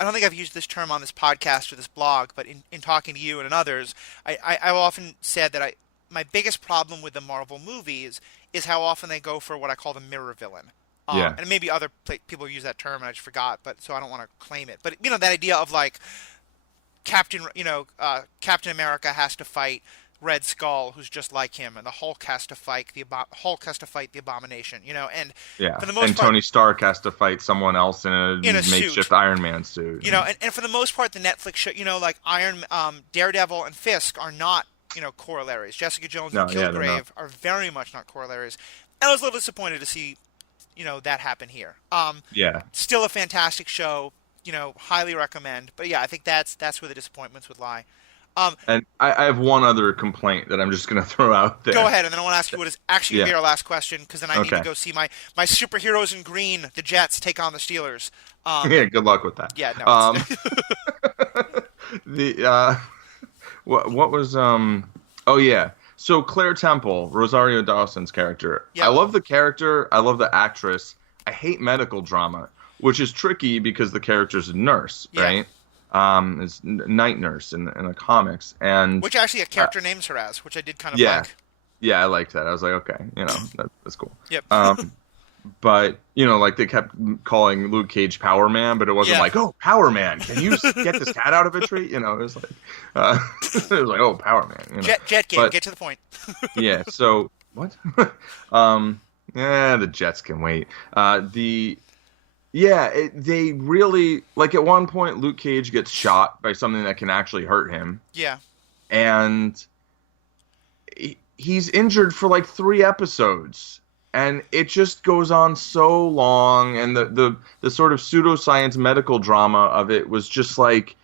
don't think I've used this term on this podcast or this blog, but in talking to you and others, I've often said that my biggest problem with the Marvel movies is how often they go for what I call the mirror villain. yeah, And maybe other people use that term and I just forgot, but so I don't want to claim it. But that idea of like Captain America has to fight Red Skull, who's just like him, and the Hulk has to fight the Abomination. And yeah. for the most And part, Tony Stark has to fight someone else in a makeshift suit. Iron Man suit. And for the most part, the Netflix show, like Daredevil and Fisk are not, corollaries. Jessica Jones and Kilgrave are very much not corollaries. And I was a little disappointed to see, that happen here. Yeah. Still a fantastic show, highly recommend. But yeah, I think that's where the disappointments would lie. And I have one other complaint that I'm just going to throw out there. Go ahead, and then I want to ask you what is actually going to be our last question, because then I need to go see my superheroes in green, the Jets, take on the Steelers. Yeah, good luck with that. Yeah, no. What was oh yeah. So Claire Temple, Rosario Dawson's character. Yep. I love the character. I love the actress. I hate medical drama, which is tricky because the character's a nurse, right? Is night nurse in the comics, and which actually a character names her as, which I did kind of like. Yeah, I liked that. I was like, okay, that's cool. Yep. But like they kept calling Luke Cage Power Man, but it wasn't like, oh, Power Man, can you get this cat out of a tree? It was like, it was like, oh, Power Man. Jet game, get to the point. Yeah. So what? The Jets can wait. They really, like, at one point, Luke Cage gets shot by something that can actually hurt him. Yeah. And he's injured for like 3 episodes. And it just goes on so long. And the sort of pseudoscience medical drama of it was just like,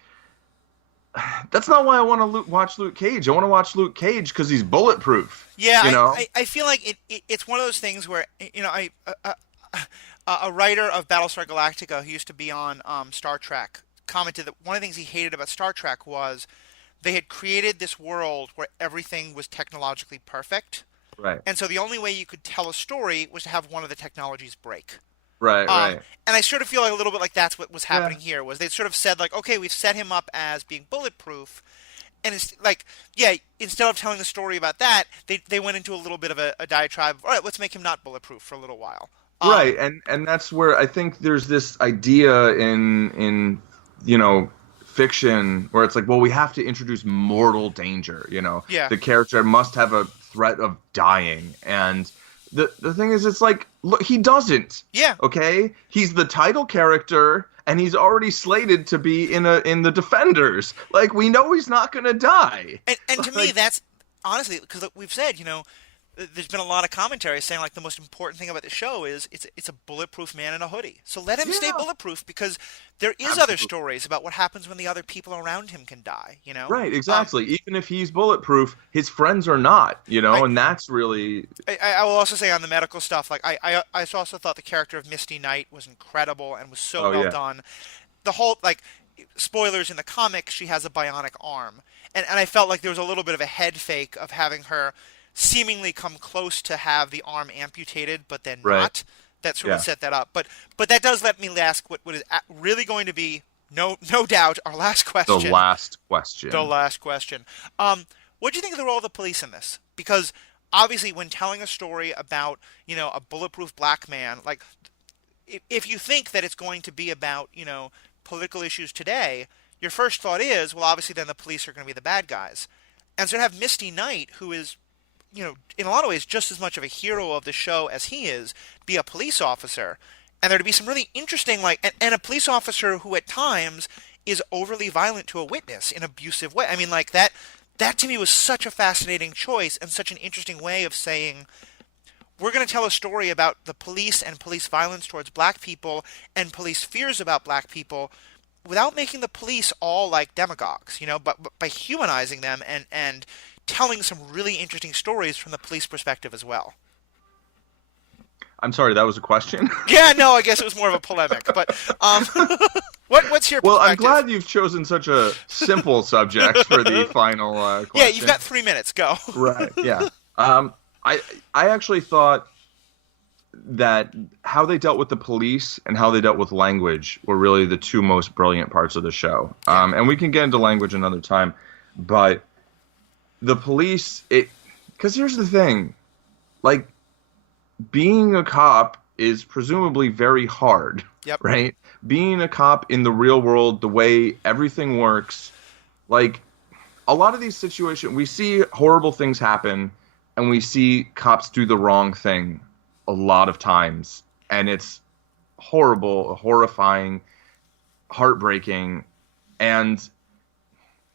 that's not why I want to watch Luke Cage. I want to watch Luke Cage because he's bulletproof. Yeah, I feel like it's one of those things where, a writer of Battlestar Galactica who used to be on Star Trek commented that one of the things he hated about Star Trek was they had created this world where everything was technologically perfect. Right. And so the only way you could tell a story was to have one of the technologies break. Right. And I sort of feel like a little bit like that's what was happening here, was they sort of said, like, okay, we've set him up as being bulletproof. And it's like, instead of telling the story about that, they went into a little bit of a diatribe of, all right, let's make him not bulletproof for a little while. Right, and that's where I think there's this idea in fiction where it's like, well, we have to introduce mortal danger. The character must have a threat of dying, and the thing is, it's like, look, he doesn't. Yeah. Okay, he's the title character, and he's already slated to be in the Defenders. Like, we know he's not gonna die. And to me, that's honestly, because we've said, there's been a lot of commentary saying, like, the most important thing about the show is it's a bulletproof man in a hoodie. So let him stay bulletproof, because there is other stories about what happens when the other people around him can die, Right, exactly. Even if he's bulletproof, his friends are not, and that's really... I will also say on the medical stuff, like, I also thought the character of Misty Knight was incredible and was so well done. The whole, like, spoilers in the comics, she has a bionic arm. And I felt like there was a little bit of a head fake of having her seemingly come close to have the arm amputated, but then not. That sort of set that up. But that does let me ask what is really going to be, no doubt, our last question. The last question. What do you think of the role of the police in this? Because obviously, when telling a story about, a bulletproof black man, like, if you think that it's going to be about, political issues today, your first thought is, well, obviously then the police are going to be the bad guys. And so to have Misty Knight, who is, in a lot of ways just as much of a hero of the show as he is, be a police officer, and there to be some really interesting, like, and a police officer who at times is overly violent to a witness in an abusive way. I mean, like, that to me was such a fascinating choice and such an interesting way of saying, we're going to tell a story about the police and police violence towards black people and police fears about black people without making the police all like demagogues, but by humanizing them and telling some really interesting stories from the police perspective as well. I'm sorry, that was a question? Yeah, no, I guess it was more of a polemic. But what's your perspective? Well, I'm glad you've chosen such a simple subject for the final question. Yeah, you've got 3 minutes. Go. Right, yeah. I actually thought that how they dealt with the police and how they dealt with language were really the two most brilliant parts of the show. And we can get into language another time, but the police, because here's the thing, like, being a cop is presumably very hard, Yep. right? Being a cop in the real world, the way everything works, like, a lot of these situations, we see horrible things happen, and we see cops do the wrong thing a lot of times, and it's horrible, horrifying, heartbreaking, and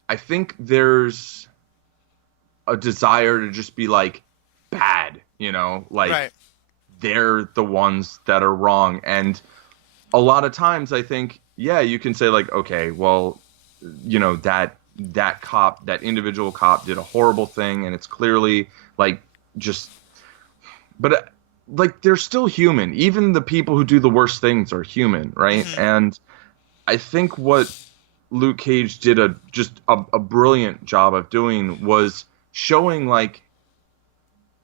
I think there's a desire to just be like bad, like Right. they're the ones that are wrong. And a lot of times I think, yeah, you can say like, okay, well, that cop, that individual cop did a horrible thing, and it's clearly like just, but like they're still human. Even the people who do the worst things are human, right? Mm-hmm. And I think what Luke Cage did a brilliant job of doing was showing like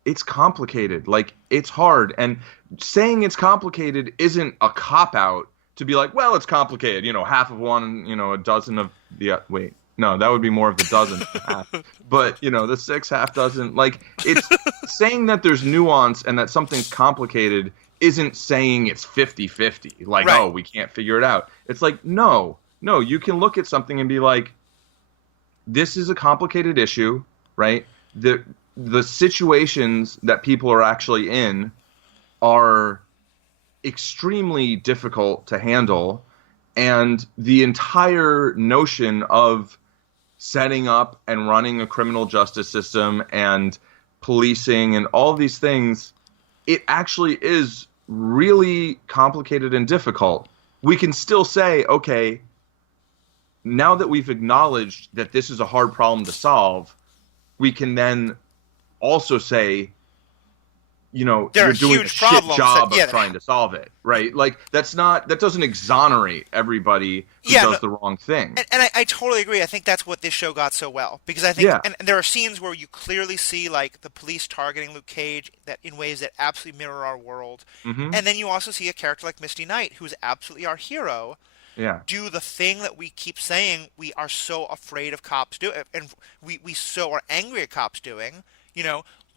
it's complicated, like it's hard, and saying it's complicated isn't a cop out to be like, well, it's complicated, half of one, a dozen of the wait. No, that would be more of the dozen half. But, the six half dozen. Like, it's saying that there's nuance and that something's complicated isn't saying it's 50-50. Like, right. Oh, we can't figure it out. It's like, no, you can look at something and be like, this is a complicated issue, right? The situations that people are actually in are extremely difficult to handle. And the entire notion of setting up and running a criminal justice system and policing and all these things, it actually is really complicated and difficult. We can still say, okay, now that we've acknowledged that this is a hard problem to solve, we can then also say, you're doing a shit job of trying to solve it, right? Like that doesn't exonerate everybody who does the wrong thing. And I totally agree. I think that's what this show got so well, because I think, and there are scenes where you clearly see like the police targeting Luke Cage that in ways that absolutely mirror our world, Mm-hmm. and then you also see a character like Misty Knight, who is absolutely our hero, do the thing that we keep saying we are so afraid of cops doing, and we so are angry at cops doing,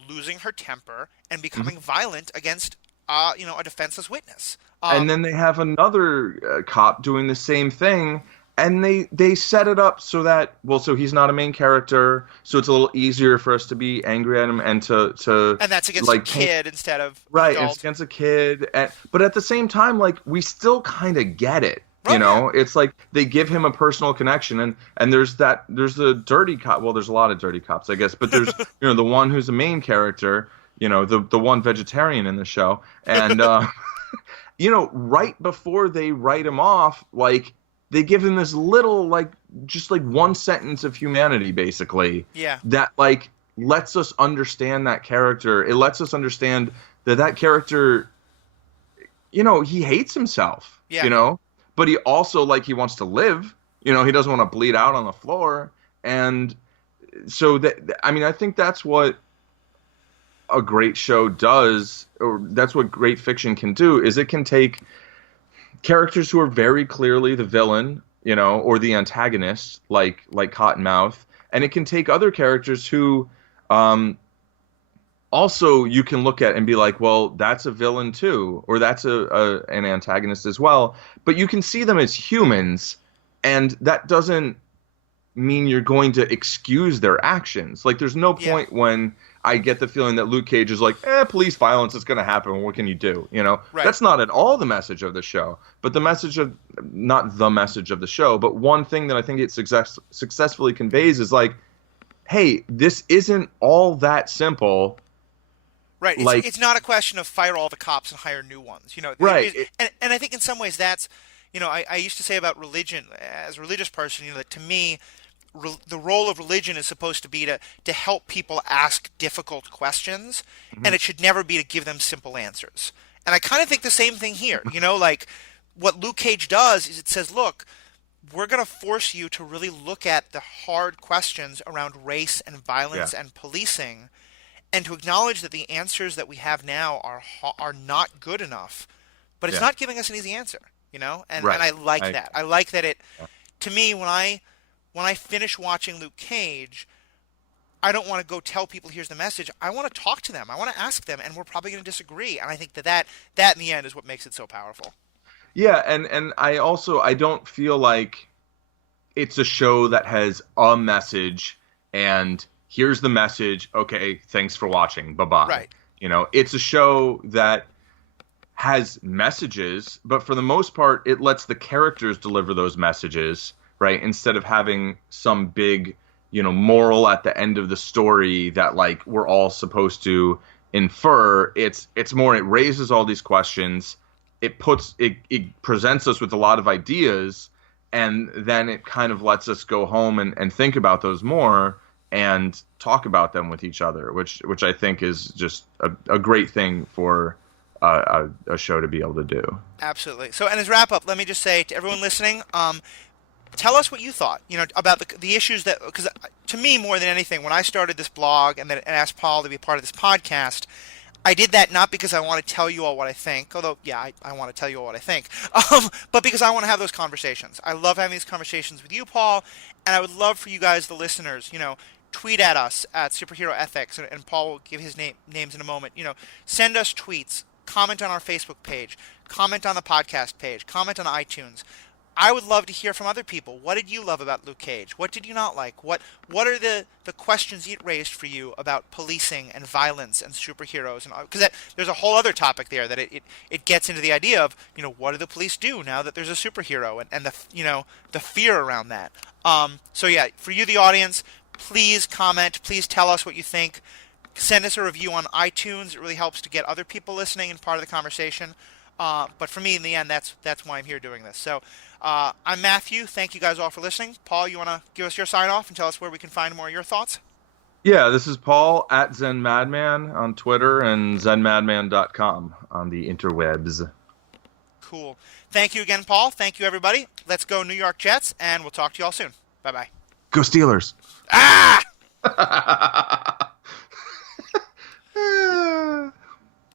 losing her temper and becoming violent against, a defenseless witness. And then they have another cop doing the same thing, and they set it up so that, so he's not a main character, so it's a little easier for us to be angry at him and to and that's against a kid instead of right, adult. It's against a kid, but at the same time, like, we still kind of get it. It's like they give him a personal connection, and there's the dirty cop. Well, there's a lot of dirty cops, I guess, but there's the one who's the main character, the one vegetarian in the show, and right before they write him off, like they give him this little just one sentence of humanity, basically. Yeah. That like lets us understand that character. It lets us understand that character, he hates himself. Yeah. But he also, he wants to live. He doesn't want to bleed out on the floor. And so, I think that's what a great show does, or that's what great fiction can do, is it can take characters who are very clearly the villain, or the antagonist, like Cottonmouth, and it can take other characters who also you can look at and be like, well, that's a villain too, or that's an antagonist as well. But you can see them as humans, and that doesn't mean you're going to excuse their actions. Like, there's no point when I get the feeling that Luke Cage is like, police violence is going to happen. What can you do? Right. That's not at all the message of the show. But not the message of the show, but one thing that I think it successfully conveys is like, hey, this isn't all that simple. Right. It's not a question of fire all the cops and hire new ones. Right. And I think in some ways that's, I used to say about religion, as a religious person, that to me, the role of religion is supposed to be to help people ask difficult questions, and it should never be to give them simple answers. And I kind of think the same thing here. Like what Luke Cage does is it says, look, we're going to force you to really look at the hard questions around race and violence and policing. and to acknowledge that the answers that we have now are not good enough, but it's Yeah. not giving us an easy answer, and Right. I like I, that. I like that it yeah. to me when I finish watching Luke Cage, I don't want to go tell people here's the message. I want to talk to them. I want to ask them, and we're probably going to disagree. And I think that in the end is what makes it so powerful. Yeah, and I don't feel like it's a show that has a message and here's the message. Okay, thanks for watching. Bye-bye. Right. It's a show that has messages, but for the most part, it lets the characters deliver those messages, right? Instead of having some big, moral at the end of the story that like we're all supposed to infer. It's more, it raises all these questions. It presents us with a lot of ideas, and then it kind of lets us go home and think about those more and talk about them with each other, which I think is just a great thing for a show to be able to do. Absolutely. So, and as wrap up, let me just say to everyone listening, tell us what you thought, about the issues because to me, more than anything, when I started this blog and asked Paul to be a part of this podcast, I did that not because I want to tell you all what I think, although, yeah, I want to tell you all what I think, but because I want to have those conversations. I love having these conversations with you, Paul, and I would love for you guys, the listeners, tweet at us at Superhero Ethics, and Paul will give his names in a moment. Send us tweets, comment on our Facebook page, comment on the podcast page, comment on iTunes. I would love to hear from other people. What did you love about Luke Cage? What did you not like? What are the questions it raised for you about policing and violence and superheroes? And because there's a whole other topic there that it gets into the idea of what do the police do now that there's a superhero and the fear around that. So yeah, for you, the audience, please comment. Please tell us what you think. Send us a review on iTunes. It really helps to get other people listening and part of the conversation. But for me, in the end, that's why I'm here doing this. So I'm Matthew. Thank you guys all for listening. Paul, you want to give us your sign off and tell us where we can find more of your thoughts? Yeah, this is Paul at Zen Madman on Twitter and zenmadman.com on the interwebs. Cool. Thank you again, Paul. Thank you, everybody. Let's go New York Jets, and we'll talk to you all soon. Bye-bye. Go Steelers. Ah!